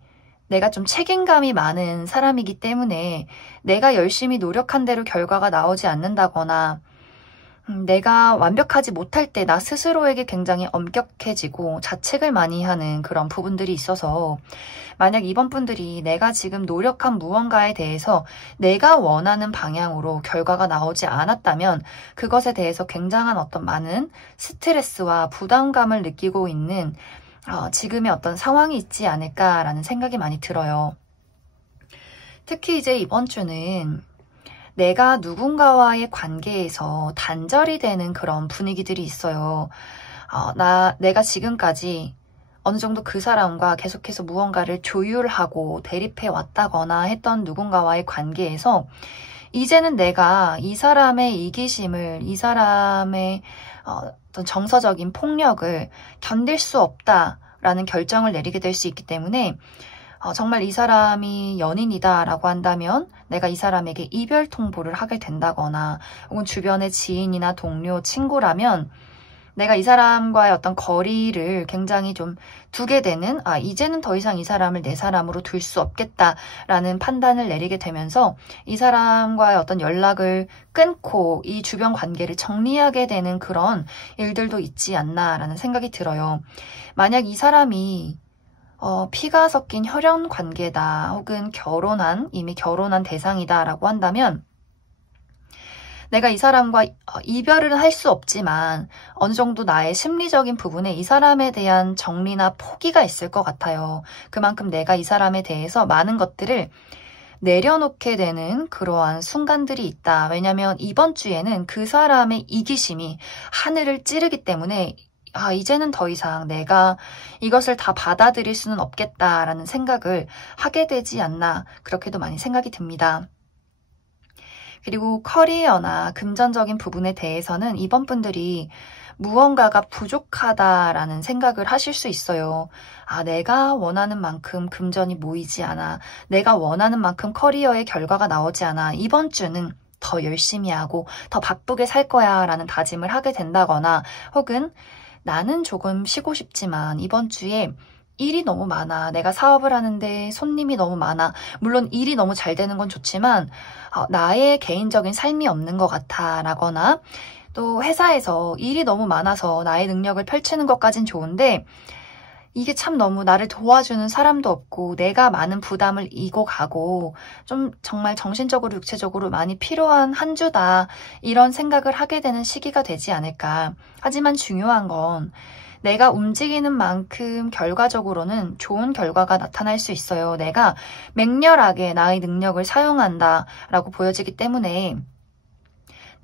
내가 좀 책임감이 많은 사람이기 때문에 내가 열심히 노력한 대로 결과가 나오지 않는다거나 내가 완벽하지 못할 때 나 스스로에게 굉장히 엄격해지고 자책을 많이 하는 그런 부분들이 있어서 만약 이번 분들이 내가 지금 노력한 무언가에 대해서 내가 원하는 방향으로 결과가 나오지 않았다면 그것에 대해서 굉장한 어떤 많은 스트레스와 부담감을 느끼고 있는 지금의 어떤 상황이 있지 않을까라는 생각이 많이 들어요. 특히 이제 이번 주는 내가 누군가와의 관계에서 단절이 되는 그런 분위기들이 있어요. 내가 지금까지 어느 정도 그 사람과 계속해서 무언가를 조율하고 대립해 왔다거나 했던 누군가와의 관계에서 이제는 내가 이 사람의 이기심을, 이 사람의 어떤 정서적인 폭력을 견딜 수 없다라는 결정을 내리게 될 수 있기 때문에 정말 이 사람이 연인이다라고 한다면 내가 이 사람에게 이별 통보를 하게 된다거나 혹은 주변의 지인이나 동료, 친구라면 내가 이 사람과의 어떤 거리를 굉장히 좀 두게 되는 이제는 더 이상 이 사람을 내 사람으로 둘 수 없겠다라는 판단을 내리게 되면서 이 사람과의 어떤 연락을 끊고 이 주변 관계를 정리하게 되는 그런 일들도 있지 않나라는 생각이 들어요. 만약 이 사람이 피가 섞인 혈연 관계다 혹은 이미 결혼한 대상이다라고 한다면 내가 이 사람과 이별을 할 수 없지만 어느 정도 나의 심리적인 부분에 이 사람에 대한 정리나 포기가 있을 것 같아요. 그만큼 내가 이 사람에 대해서 많은 것들을 내려놓게 되는 그러한 순간들이 있다. 왜냐하면 이번 주에는 그 사람의 이기심이 하늘을 찌르기 때문에 이제는 더 이상 내가 이것을 다 받아들일 수는 없겠다라는 생각을 하게 되지 않나 그렇게도 많이 생각이 듭니다. 그리고 커리어나 금전적인 부분에 대해서는 이번 분들이 무언가가 부족하다라는 생각을 하실 수 있어요. 내가 원하는 만큼 금전이 모이지 않아. 내가 원하는 만큼 커리어의 결과가 나오지 않아. 이번 주는 더 열심히 하고 더 바쁘게 살 거야 라는 다짐을 하게 된다거나 혹은 나는 조금 쉬고 싶지만 이번 주에 일이 너무 많아. 내가 사업을 하는데 손님이 너무 많아. 물론 일이 너무 잘 되는 건 좋지만 나의 개인적인 삶이 없는 것 같아 라거나 또 회사에서 일이 너무 많아서 나의 능력을 펼치는 것까진 좋은데 이게 참 너무 나를 도와주는 사람도 없고 내가 많은 부담을 이고 가고 좀 정말 정신적으로 육체적으로 많이 필요한 한 주다 이런 생각을 하게 되는 시기가 되지 않을까. 하지만 중요한 건 내가 움직이는 만큼 결과적으로는 좋은 결과가 나타날 수 있어요. 내가 맹렬하게 나의 능력을 사용한다라고 보여지기 때문에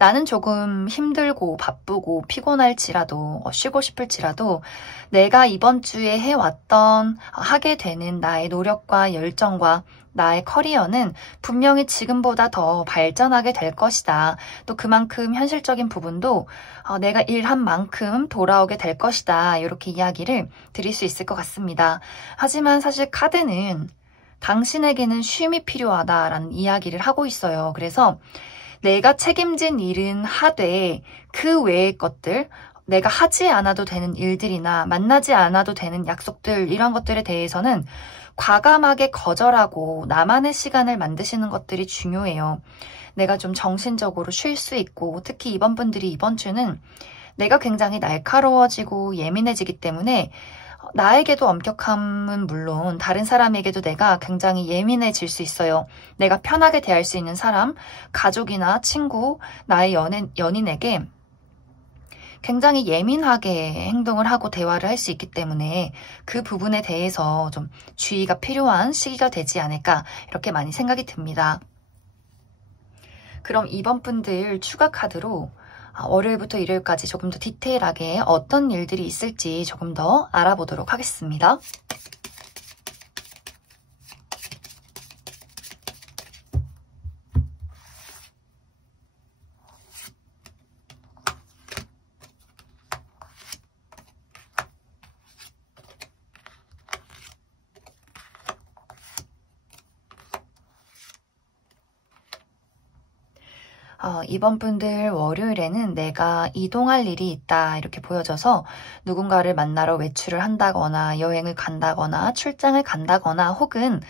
나는 조금 힘들고 바쁘고 피곤할지라도 쉬고 싶을지라도 내가 이번 주에 해왔던 하게 되는 나의 노력과 열정과 나의 커리어는 분명히 지금보다 더 발전하게 될 것이다. 또 그만큼 현실적인 부분도 내가 일한 만큼 돌아오게 될 것이다. 이렇게 이야기를 드릴 수 있을 것 같습니다. 하지만 사실 카드는 당신에게는 쉼이 필요하다라는 이야기를 하고 있어요. 그래서 내가 책임진 일은 하되 그 외의 것들, 내가 하지 않아도 되는 일들이나 만나지 않아도 되는 약속들 이런 것들에 대해서는 과감하게 거절하고 나만의 시간을 만드시는 것들이 중요해요. 내가 좀 정신적으로 쉴 수 있고 특히 이번 분들이 이번 주는 내가 굉장히 날카로워지고 예민해지기 때문에 나에게도 엄격함은 물론 다른 사람에게도 내가 굉장히 예민해질 수 있어요. 내가 편하게 대할 수 있는 사람, 가족이나 친구, 나의 연인에게 굉장히 예민하게 행동을 하고 대화를 할 수 있기 때문에 그 부분에 대해서 좀 주의가 필요한 시기가 되지 않을까 이렇게 많이 생각이 듭니다. 그럼 이번 분들 추가 카드로 월요일부터 일요일까지 조금 더 디테일하게 어떤 일들이 있을지 조금 더 알아보도록 하겠습니다. 이번 분들 월요일에는 내가 이동할 일이 있다 이렇게 보여져서 누군가를 만나러 외출을 한다거나 여행을 간다거나 출장을 간다거나 혹은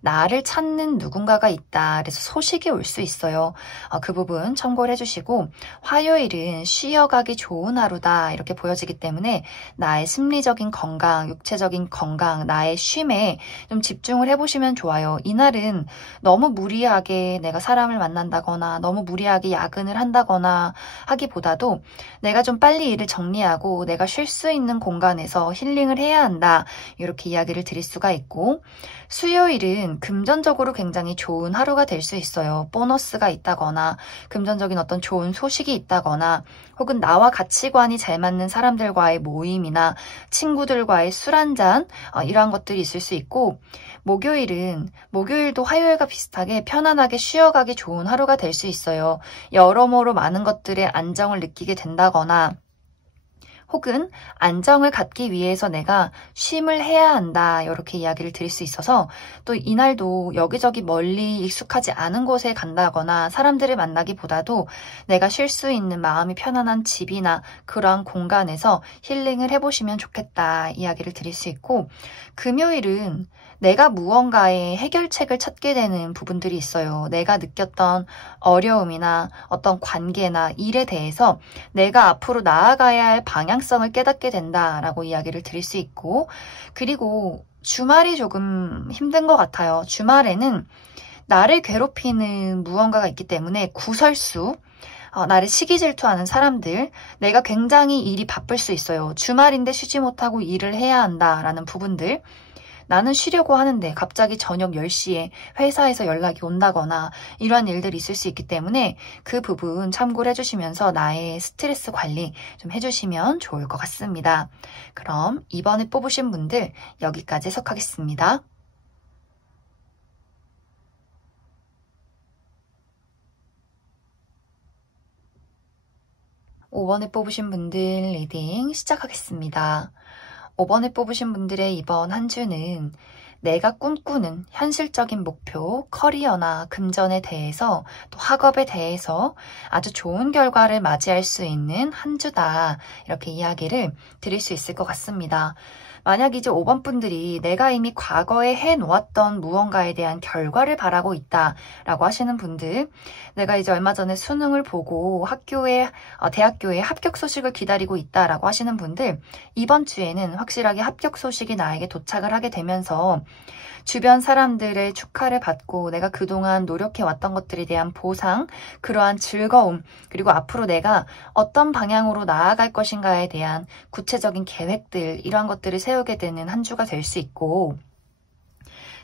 나를 찾는 누군가가 있다. 그래서 소식이 올 수 있어요. 그 부분 참고를 해주시고 화요일은 쉬어가기 좋은 하루다 이렇게 보여지기 때문에 나의 심리적인 건강, 육체적인 건강, 나의 쉼에 좀 집중을 해보시면 좋아요. 이날은 너무 무리하게 내가 사람을 만난다거나 너무 무리하게 야근을 한다거나 하기보다도 내가 좀 빨리 일을 정리하고 내가 쉴 수 있는 공간에서 힐링을 해야 한다. 이렇게 이야기를 드릴 수가 있고 수요일은 금전적으로 굉장히 좋은 하루가 될 수 있어요. 보너스가 있다거나 금전적인 어떤 좋은 소식이 있다거나 혹은 나와 가치관이 잘 맞는 사람들과의 모임이나 친구들과의 술 한잔 이러한 것들이 있을 수 있고 목요일도 화요일과 비슷하게 편안하게 쉬어가기 좋은 하루가 될 수 있어요. 여러모로 많은 것들에 안정을 느끼게 된다거나 혹은 안정을 갖기 위해서 내가 쉼을 해야 한다 이렇게 이야기를 드릴 수 있어서 또 이날도 여기저기 멀리 익숙하지 않은 곳에 간다거나 사람들을 만나기보다도 내가 쉴 수 있는 마음이 편안한 집이나 그러한 공간에서 힐링을 해보시면 좋겠다 이야기를 드릴 수 있고 금요일은 내가 무언가의 해결책을 찾게 되는 부분들이 있어요. 내가 느꼈던 어려움이나 어떤 관계나 일에 대해서 내가 앞으로 나아가야 할 방향성을 깨닫게 된다라고 이야기를 드릴 수 있고 그리고 주말이 조금 힘든 것 같아요. 주말에는 나를 괴롭히는 무언가가 있기 때문에 구설수, 나를 시기 질투하는 사람들, 내가 굉장히 일이 바쁠 수 있어요. 주말인데 쉬지 못하고 일을 해야 한다라는 부분들, 나는 쉬려고 하는데 갑자기 저녁 10시에 회사에서 연락이 온다거나 이러한 일들이 있을 수 있기 때문에 그 부분 참고를 해주시면서 나의 스트레스 관리 좀 해주시면 좋을 것 같습니다. 그럼 이번에 뽑으신 분들 여기까지 해석하겠습니다. 5번에 뽑으신 분들 리딩 시작하겠습니다. 5번에 뽑으신 분들의 이번 한 주는 내가 꿈꾸는 현실적인 목표, 커리어나 금전에 대해서 또 학업에 대해서 아주 좋은 결과를 맞이할 수 있는 한 주다. 이렇게 이야기를 드릴 수 있을 것 같습니다. 만약 이제 5번 분들이 내가 이미 과거에 해놓았던 무언가에 대한 결과를 바라고 있다라고 하시는 분들, 내가 이제 얼마 전에 수능을 보고 대학교에 합격 소식을 기다리고 있다라고 하시는 분들, 이번 주에는 확실하게 합격 소식이 나에게 도착을 하게 되면서 주변 사람들의 축하를 받고 내가 그동안 노력해왔던 것들에 대한 보상, 그러한 즐거움, 그리고 앞으로 내가 어떤 방향으로 나아갈 것인가에 대한 구체적인 계획들, 이러한 것들을 세우게 되는 한 주가 될 수 있고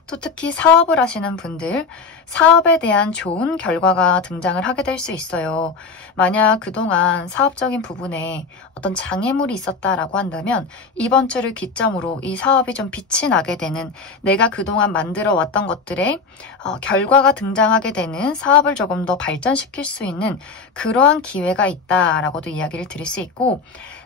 또 특히 사업을 하시는 분들, 사업에 대한 좋은 결과가 등장을 하게 될 수 있어요. 만약 그동안 사업적인 부분에 어떤 장애물이 있었다라고 한다면 이번 주를 기점으로 이 사업이 좀 빛이 나게 되는, 내가 그동안 만들어 왔던 것들의 결과가 등장하게 되는, 사업을 조금 더 발전시킬 수 있는 그러한 기회가 있다라고도 이야기를 드릴 수 있고,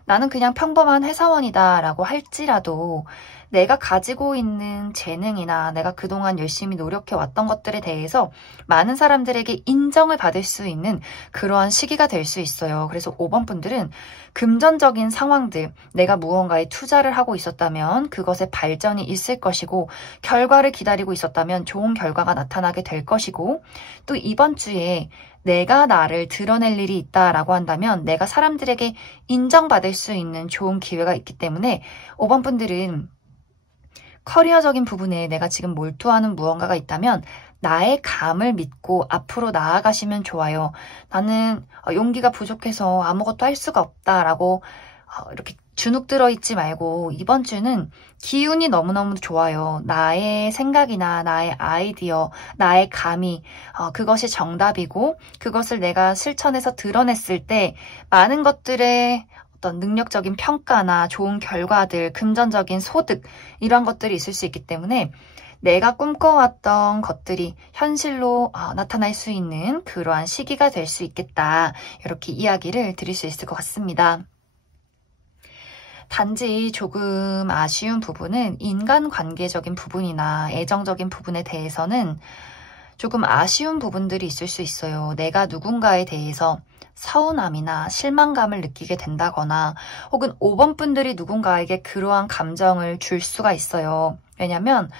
나는 그냥 평범한 회사원이다라고 할지라도 내가 가지고 있는 재능이나 내가 그동안 열심히 노력해 왔던 것들에 대해서 많은 사람들에게 인정을 받을 수 있는 그러한 시기가 될 수 있어요. 그래서 5번 분들은 금전적인 상황들, 내가 무언가에 투자를 하고 있었다면 그것에 발전이 있을 것이고, 결과를 기다리고 있었다면 좋은 결과가 나타나게 될 것이고, 또 이번 주에 내가 나를 드러낼 일이 있다라고 한다면 내가 사람들에게 인정받을 수 있는 좋은 기회가 있기 때문에 5번 분들은 커리어적인 부분에 내가 지금 몰두하는 무언가가 있다면 나의 감을 믿고 앞으로 나아가시면 좋아요. 나는 용기가 부족해서 아무것도 할 수가 없다라고 이렇게 주눅 들어있지 말고 이번 주는 기운이 너무너무 좋아요. 나의 생각이나 나의 아이디어, 나의 감이 그것이 정답이고, 그것을 내가 실천해서 드러냈을 때 많은 것들의 어떤 능력적인 평가나 좋은 결과들, 금전적인 소득, 이런 것들이 있을 수 있기 때문에 내가 꿈꿔왔던 것들이 현실로 나타날 수 있는 그러한 시기가 될 수 있겠다. 이렇게 이야기를 드릴 수 있을 것 같습니다. 단지 조금 아쉬운 부분은 인간관계적인 부분이나 애정적인 부분에 대해서는 조금 아쉬운 부분들이 있을 수 있어요. 내가 누군가에 대해서 서운함이나 실망감을 느끼게 된다거나, 혹은 5번 분들이 누군가에게 그러한 감정을 줄 수가 있어요. 왜냐면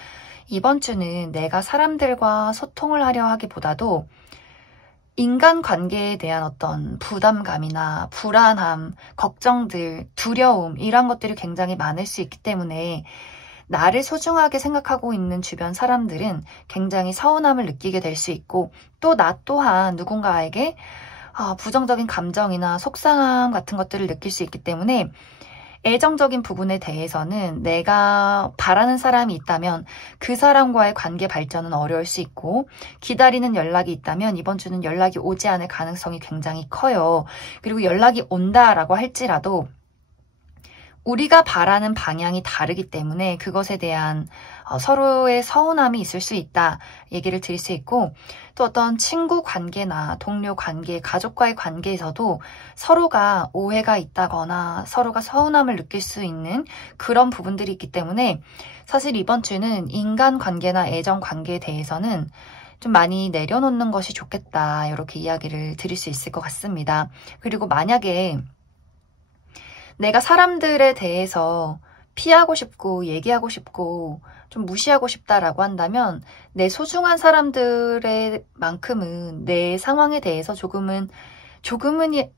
이번 주는 내가 사람들과 소통을 하려 하기보다도 인간관계에 대한 어떤 부담감이나 불안함, 걱정들, 두려움, 이런 것들이 굉장히 많을 수 있기 때문에 나를 소중하게 생각하고 있는 주변 사람들은 굉장히 서운함을 느끼게 될 수 있고, 또 나 또한 누군가에게 부정적인 감정이나 속상함 같은 것들을 느낄 수 있기 때문에 애정적인 부분에 대해서는 내가 바라는 사람이 있다면 그 사람과의 관계 발전은 어려울 수 있고, 기다리는 연락이 있다면 이번 주는 연락이 오지 않을 가능성이 굉장히 커요. 그리고 연락이 온다라고 할지라도 우리가 바라는 방향이 다르기 때문에 그것에 대한 서로의 서운함이 있을 수 있다 얘기를 드릴 수 있고, 또 어떤 친구 관계나 동료 관계, 가족과의 관계에서도 서로가 오해가 있다거나 서로가 서운함을 느낄 수 있는 그런 부분들이 있기 때문에 사실 이번 주는 인간관계나 애정관계에 대해서는 좀 많이 내려놓는 것이 좋겠다, 이렇게 이야기를 드릴 수 있을 것 같습니다. 그리고 만약에 내가 사람들에 대해서 피하고 싶고 얘기하고 싶고 좀 무시하고 싶다라고 한다면 내 소중한 사람들의 만큼은 내 상황에 대해서 조금은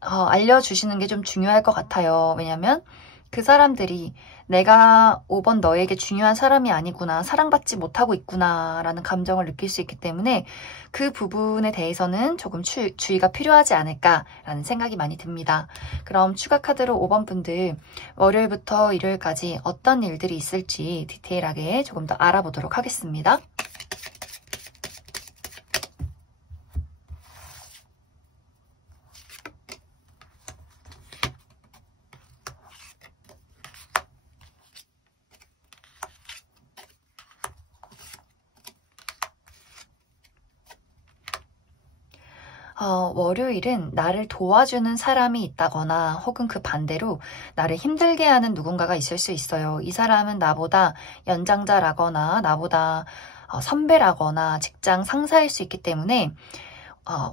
알려주시는 게 좀 중요할 것 같아요. 왜냐면 그 사람들이 내가 5번 너에게 중요한 사람이 아니구나, 사랑받지 못하고 있구나 라는 감정을 느낄 수 있기 때문에 그 부분에 대해서는 조금 주의가 필요하지 않을까라는 생각이 많이 듭니다. 그럼 추가 카드로 5번 분들 월요일부터 일요일까지 어떤 일들이 있을지 디테일하게 조금 더 알아보도록 하겠습니다. 월요일은 나를 도와주는 사람이 있다거나 혹은 그 반대로 나를 힘들게 하는 누군가가 있을 수 있어요. 이 사람은 나보다 연장자라거나 나보다 선배라거나 직장 상사일 수 있기 때문에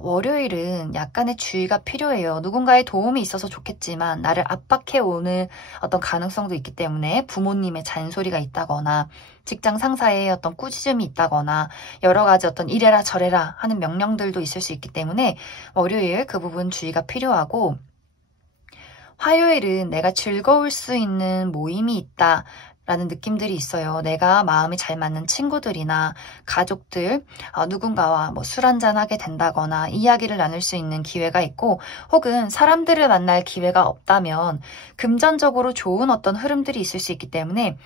월요일은 약간의 주의가 필요해요. 누군가의 도움이 있어서 좋겠지만 나를 압박해오는 어떤 가능성도 있기 때문에 부모님의 잔소리가 있다거나 직장 상사의 어떤 꾸짖음이 있다거나 여러 가지 어떤 이래라 저래라 하는 명령들도 있을 수 있기 때문에 월요일 그 부분 주의가 필요하고, 화요일은 내가 즐거울 수 있는 모임이 있다 라는 느낌들이 있어요. 내가 마음이 잘 맞는 친구들이나 가족들, 누군가와 뭐 술 한잔 하게 된다거나 이야기를 나눌 수 있는 기회가 있고, 혹은 사람들을 만날 기회가 없다면 금전적으로 좋은 어떤 흐름들이 있을 수 있기 때문에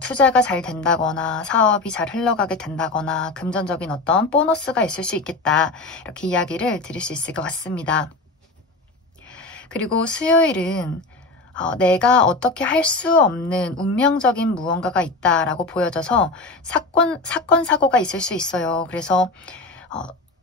투자가 잘 된다거나 사업이 잘 흘러가게 된다거나 금전적인 어떤 보너스가 있을 수 있겠다. 이렇게 이야기를 드릴 수 있을 것 같습니다. 그리고 수요일은 내가 어떻게 할 수 없는 운명적인 무언가가 있다라고 보여져서 사건, 사고가 있을 수 있어요. 그래서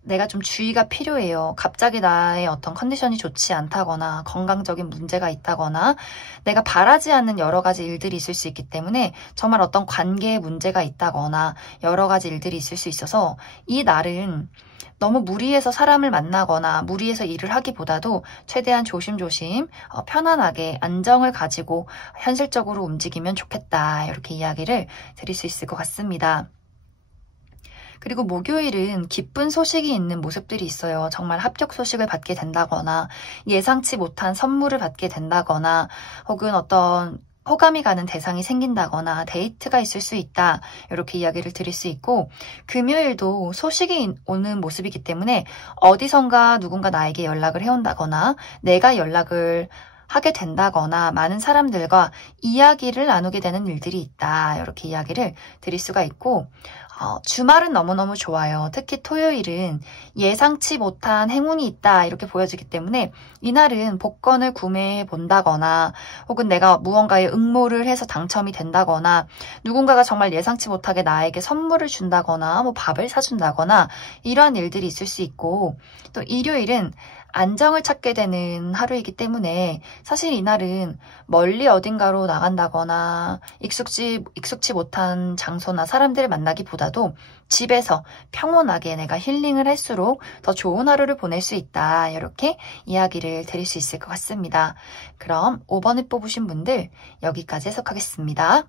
내가 좀 주의가 필요해요. 갑자기 나의 어떤 컨디션이 좋지 않다거나 건강적인 문제가 있다거나 내가 바라지 않는 여러 가지 일들이 있을 수 있기 때문에 정말 어떤 관계에 문제가 있다거나 여러 가지 일들이 있을 수 있어서 이 날은 너무 무리해서 사람을 만나거나 무리해서 일을 하기보다도 최대한 조심조심 편안하게 안정을 가지고 현실적으로 움직이면 좋겠다. 이렇게 이야기를 드릴 수 있을 것 같습니다. 그리고 목요일은 기쁜 소식이 있는 모습들이 있어요. 정말 합격 소식을 받게 된다거나 예상치 못한 선물을 받게 된다거나 혹은 어떤 호감이 가는 대상이 생긴다거나 데이트가 있을 수 있다. 이렇게 이야기를 드릴 수 있고, 금요일도 소식이 오는 모습이기 때문에 어디선가 누군가 나에게 연락을 해온다거나 내가 연락을 하게 된다거나 많은 사람들과 이야기를 나누게 되는 일들이 있다. 이렇게 이야기를 드릴 수가 있고, 주말은 너무너무 좋아요. 특히 토요일은 예상치 못한 행운이 있다 이렇게 보여지기 때문에 이날은 복권을 구매해 본다거나 혹은 내가 무언가에 응모를 해서 당첨이 된다거나 누군가가 정말 예상치 못하게 나에게 선물을 준다거나 뭐 밥을 사준다거나 이러한 일들이 있을 수 있고, 또 일요일은 안정을 찾게 되는 하루이기 때문에 사실 이날은 멀리 어딘가로 나간다거나 익숙지 못한 장소나 사람들을 만나기보다도 집에서 평온하게 내가 힐링을 할수록 더 좋은 하루를 보낼 수 있다. 이렇게 이야기를 드릴 수 있을 것 같습니다. 그럼 5번을 뽑으신 분들 여기까지 해석하겠습니다.